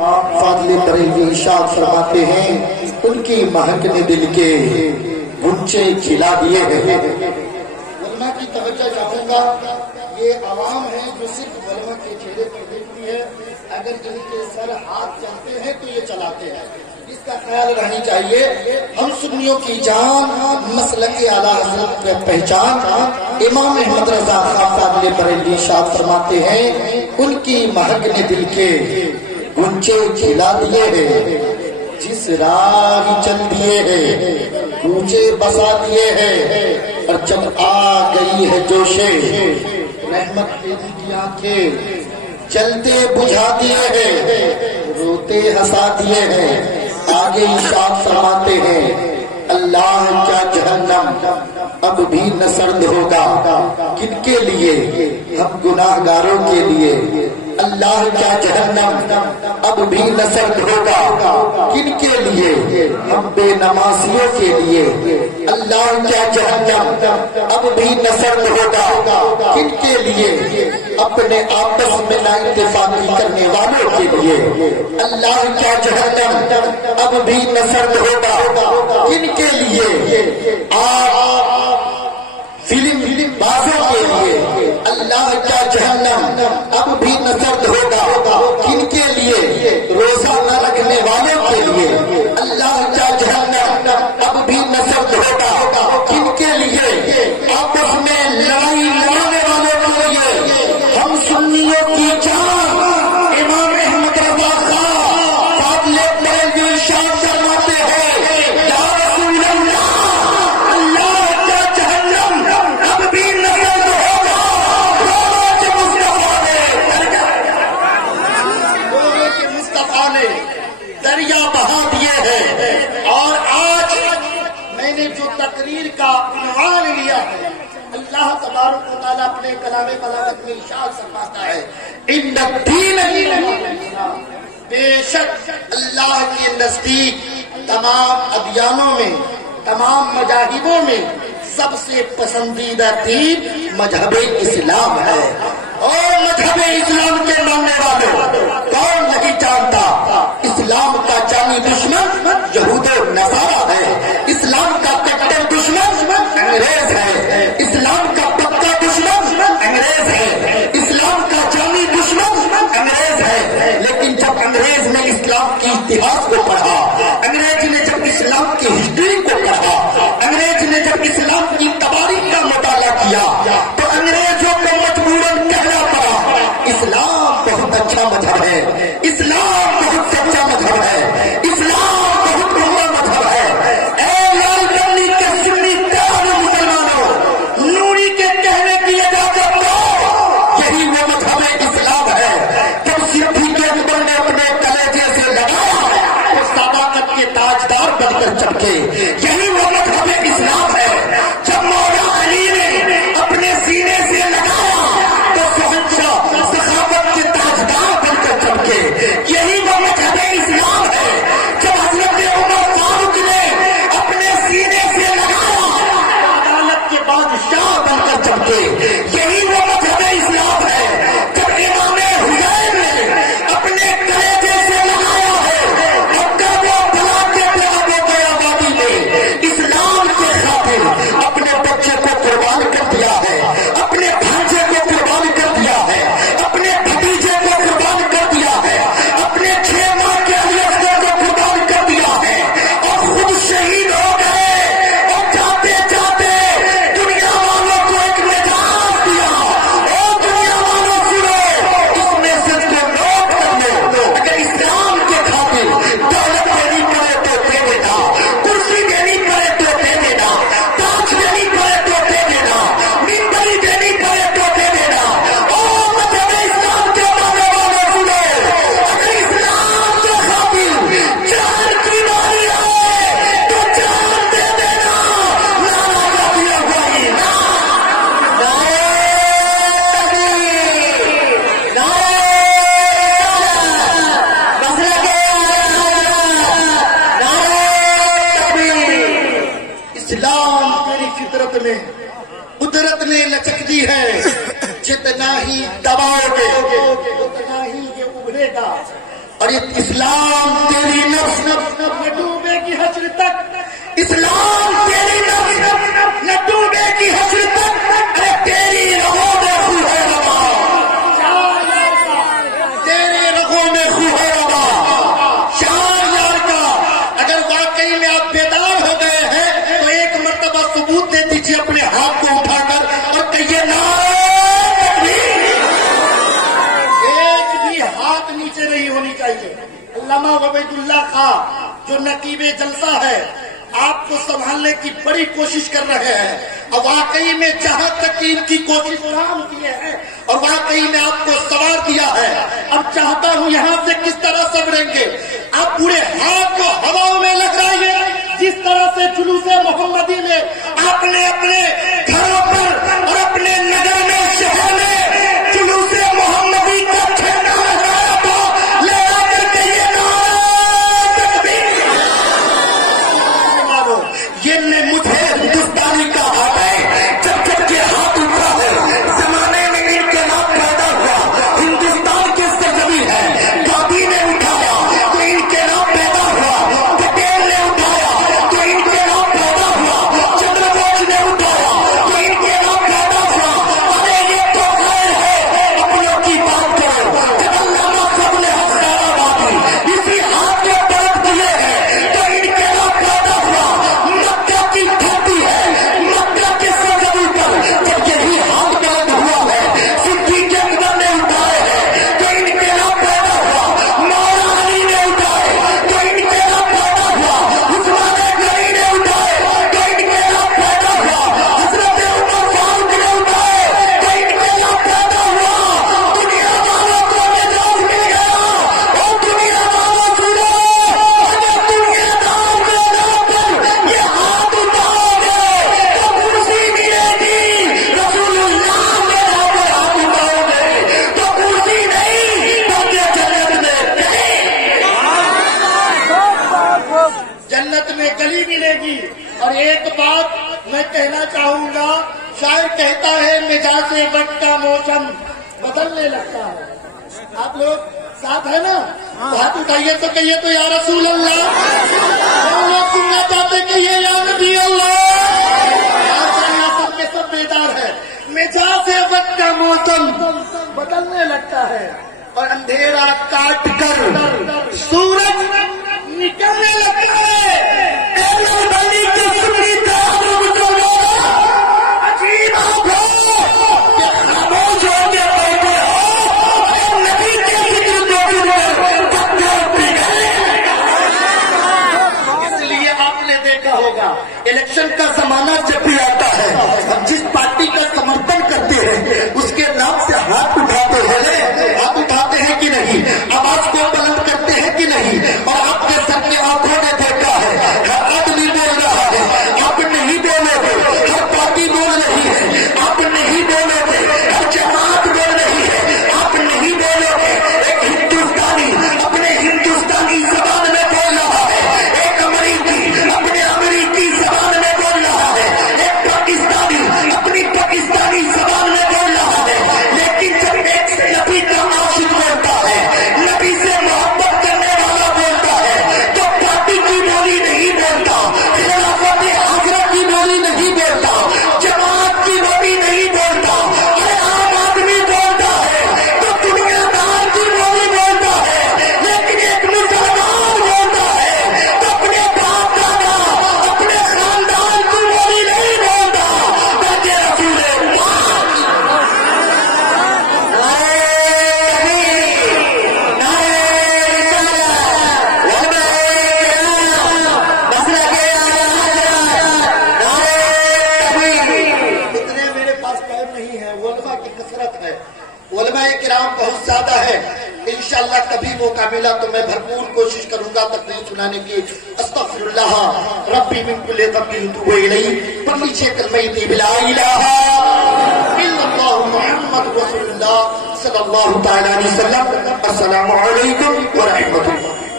فاضل بریلوی ارشاد فرماتے ہیں ان کی مہک نے دل کے گنچے کھلا دیے ہیں۔ علماء کی توجہ چاہوں گا، یہ عوام ہے جو صرف علماء کے چہرے پر دیکھتی ہے، اگر ان کے سر ہاتھ چلتے ہیں تو یہ چلاتے ہیں، اس کا خیال رہنی چاہیے۔ ہم سنیوں کی جان، مسلک اعلیٰ حضرت کی پہچان، امام احمد رضا خان فاضل بریلوی ارشاد فرماتے ہیں ان کی مہک نے دل کے گنچے کھلا دیے ہیں، جس راہ چل دیے ہیں کوچے بسا دیے ہیں، اور جب آ گئی ہے جوشے رحمت کی آنکھیں چلتے بجھا دیے ہیں، روتے ہنسا دیے ہیں۔ آگے ارشاد فرماتے ہیں اللہ کیا جہنم اب بھی نہ سرد ہوگا، کن کے لیے؟ ہم گناہ گاروں کے لیے۔ اللہ کیا جہنم اب بھی نہ سرد ہوگا، کن کے لیے؟ ہم بے نمازیوں کے لیے۔ اللہ کیا جہنم اب بھی نہ سرد ہوگا، کن کے لیے؟ اپنے آپس میں نا اتفاقی کرنے والوں کے لیے۔ اللہ کیا جہنم اب بھی نہ سرد ہوگا، کن کے لیے؟ فلم بازوں کے لیے۔ اللہ کا جہنم اب بھی نہ سرد ہوگا، کن کے لیے؟ روزہ نہ رکھنے والوں کے لیے۔ اللہ کا جہنم اب بھی نہ سرد ہوگا، کن کے لیے؟ آپس میں لڑائی لڑانے والوں کے لیے۔ ہم سنیوں کی جان امام احمد رضا خان فاضل بریلوی ارشاد فرماتے ہیں یا رسول اللہ، اللہ کا جہنم اب بھی نہ سرد ہوگا۔ مصطفیٰ نے دریا بہا دیے ہیں، اور آج میں نے جو تقریر کا عنوان لیا ہے، اللہ تبارک و تعالیٰ اپنے کلام بلاغت میں ارشاد فرماتا ہے ان الدین الاسلام، بے شک اللہ کے نزدیک تمام ادیانوں میں، تمام مذاہبوں میں سب سے پسندیدہ دین مذہب اسلام ہے۔ اور مذہب اسلام کے ماننے والوں کون نہیں جانتا؟ اسلام کا جانی دشمن یہود و نصارہ ہے، اسلام کا کٹر دشمن انگریز ہے، اسلام کا پکا دشمن انگریز ہے، اسلام کا جانی دشمن انگریز ہے۔ لیکن جب انگریز نے اسلام کی اتہاس کو پڑھا، انگریز نے جب اسلام کی ہسٹری کو پڑھا، انگریز نے جب اسلام کی تاریخ کا مطالعہ کیا، تو انگریزوں کو مجبوراً کہنا پڑا اسلام بہت اچھا مذہب ہے، اسلام بہت سچا مذہب ہے، اسلام بہت عمدہ مذہب ہے۔ اے لال بلی کے سنی پیارے مسلمانوں، نوری کے کہنے کی اجازت دو، یہی وہ مذہب اسلام ہے۔ جب صدیق اکبر نے اپنے کلیجے سے لگایا تو صداقت کے تاجدار بن کر چمکے، یہی وہ مذہب اسلام ہے۔ جب مولا علی نے اپنے سینے سے لگایا تو شہنشاہ سخاوت کے تاجدار بن کر چمکے، یہی وہ مذہب اسلام ہے۔ جب حضرت عمر فاروق نے اپنے سینے سے لگایا عدالت کے بادشاہ بن کر چمکے، یہی وہ مذہب اسلام ہے۔ جب امام حسین نے اپنے کلیجے سے لگایا ہے مکہ و بلا کے بلابوں کے آبادی میں اسلام کے خاطر اپنے بچے کو قربان کر دیا ہے، اپنے بھانجے کو قربان کر دیا ہے، اپنے بھتیجے کو قربان کر دیا ہے، اپنے 6 ماہ کے علیحدہ کو قربان کر دیا ہے، اور خود شہید ہو گئے، اور جاتے جاتے دنیا والوں کو ایک نجات دیا۔ اور دنیا والوں سنو، اس میں سے کو نوٹ کر لو، اگر اسلام کے خاطر دولت دینی پڑے تو دے دینا، کرسی دینی پڑے تو دے دینا، تاج دینی پڑے تو دے دینا، ممبری دینی پڑے تو دے دینا۔ اور مذہب اسلام کے ماننے والوں سنو، اگر اسلام کے خاطر جان کی باری آئے تو جان دے دینا۔ نعرہ لگایا ہوا ہی نا، نعرہ تکبیر، نعرہ مسلک نعرہ تکبیر۔ اسلام تیری فطرت میں قدرت نے لچک دی ہے، جتنا ہی دباؤ گے اتنا ہی یہ ابھرے گا، اور اور اسلام تیری نفس نہ ڈوبے گی حشر تک، اسلام تیری نفس نہ ڈوبے گی حشر تک، ارے تیری رگوں میں خون ہے روا، تیرے رگوں میں خون ہے روا، شاہ یار کا۔ اگر واقعی میں آپ بیدار ہو گئے ہیں تو ایک مرتبہ ثبوت دے دیجیے اپنے ہاتھ کو اٹھا کر اور کہیے نعرہ تکبیر۔ ایک بھی ہاتھ نیچے نہیں ہونی چاہیے۔ علامہ عبید اللہ خان جو نقیب جلسہ ہے آپ کو سنبھالنے کی بڑی کوشش کر رہے ہیں، اور واقعی میں جہاں تک کہ ان کی کوشش فراہم کیے ہیں اور واقعی میں آپ کو سوار کیا ہے، اب چاہتا ہوں یہاں سے کس طرح سبریں گے، آپ پورے ہاتھ کو ہواؤں میں لگائیے، جس طرح سے جلوس محمدی میں آپ نے اپنے گھروں پر اور اپنے نگر میں شہر میں جلوس محمدی کا جھنڈا لگایا تھا، لے آ کر کے یہ نعرہ تکبیر۔ یہ نے مجھے ہندوستانی کا ہاتھ ہے، جب جب کے ہاتھ اٹھا ہے زمانے میں انقلاب پیدا ہوا، ہندوستان کی سرزمین ہے، گاندھی نے اٹھایا تو انقلاب پیدا ہوا، پٹیل نے اٹھایا تو انقلاب پیدا ہوا، چندر بوس نے اٹھایا تو انقلاب پیدا ہوا۔ ارے یہ تو خیر ہے، اپنوں کی بات کرو، جب علامہ صاحب نے ہزارہ باتیں اسی ہاتھ کے پرکھ دیے ہیں تو انقلاب پیدا ہوا۔ مکہ کی دھرتی ہے، مکہ کے سرزمین پر جب یہی ہاتھ بلند ہوا ہے، صدیق اکبر نے اٹھائے ہیں تو انقلاب پیدا ہوا، مولا علی نے اٹھائے تو انقلاب پیدا ہوا، عثمان غنی نے اٹھائے تو انقلاب پیدا ہوا، حضرت عمر فاروق نے اٹھائے تو انقلاب پیدا ہوا۔ دنیا والوں کو مزاج مل گیا، اور دنیا والوں سنو، اگر دنیا دار میدان پر یہ ہاتھ اٹھاؤ گے تو کرسی ملے گی، رسول اللہ میرا پر ہاتھ اٹھاؤ گے تو کرسی نہیں بلکہ جنت میں گلی ملے گی۔ اور ایک بات میں کہنا چاہوں گا، شاعر کہتا ہے مزاج وقت کا موسم بدلنے لگتا ہے۔ آپ لوگ ساتھ ہیں نا؟ ہاتھ اٹھائیے تو کہیے تو یا رسول اللہ، ہم لوگ سننا چاہتے کہیے یا نبی اللہ۔ سب کے سب بیدار ہے، مزاج وقت کا موسم بدلنے لگتا ہے اور اندھیرا کاٹ کر سورج نکلنے لگتا ہے۔ عجیب آپ ہو کہ خاموش ہو کے بیٹھے ہو، نبی کے ذکر اس لیے آپ نے دیکھا ہوگا الیکشن کا زمانہ جب بھی آتا ہے، ہم جس پارٹی کا سمرتھن کرتے ہیں اس کے نام سے ہاتھ اٹھاتے ہیں، ہاتھ اٹھاتے ہیں کہ نہیں، آواز کو بلند کرتے ہیں کہ نہیں، اور آپ کے سب کے آنکھوں نے دیکھا ہے ہر آدمی بول رہا ہے، آپ نہیں بولے تھے، ہر پارٹی بول رہی ہے، آپ نہیں بولے تھے، ہر جماعت بول رہی ہے، آپ نہیں بولے تھے، ایک ہندوستانی اپنے ہندوستانی زبان میں بول رہا ہے، ایک امریکی اپنے امریکی زبان میں بول رہا ہے، ایک پاکستانی اپنی پاکستانی زبان میں بول رہا ہے، لیکن جب ایک نبی کا عاشق بولتا ہے، نبی سے محبت کرنے والا بولتا ہے تو پارٹی کی بولی نہیں بولتا، خلافت حضرت کی بولی نہیں بولتا، جماعت کی بولی نہیں بولتا، ہر عام آدمی بولتا ہے تو دنیا دار کی بولی بولتا ہے، لیکن ایک مسلمان بولتا ہے تو اپنے باپ دادا اپنے خاندان کی بولی نہیں بولتا، بلکہ رسول پاک۔ اتنے میرے پاس ٹائم نہیں ہے، علماء کی کثرت ہے، علماء کرام بہت زیادہ ہے، انشاءاللہ کبھی موقع ملا تو میں بھرپور کوشش کروں گا تقریر سنانے کی۔ استغفر اللہ ربی من کل ذنب اتوب الیہ، پر نیچے کلمہ لا الہ الا اللہ محمد رسول اللہ صلی اللہ تعالی علیہ وسلم۔ السلام علیکم ورحمۃ اللہ۔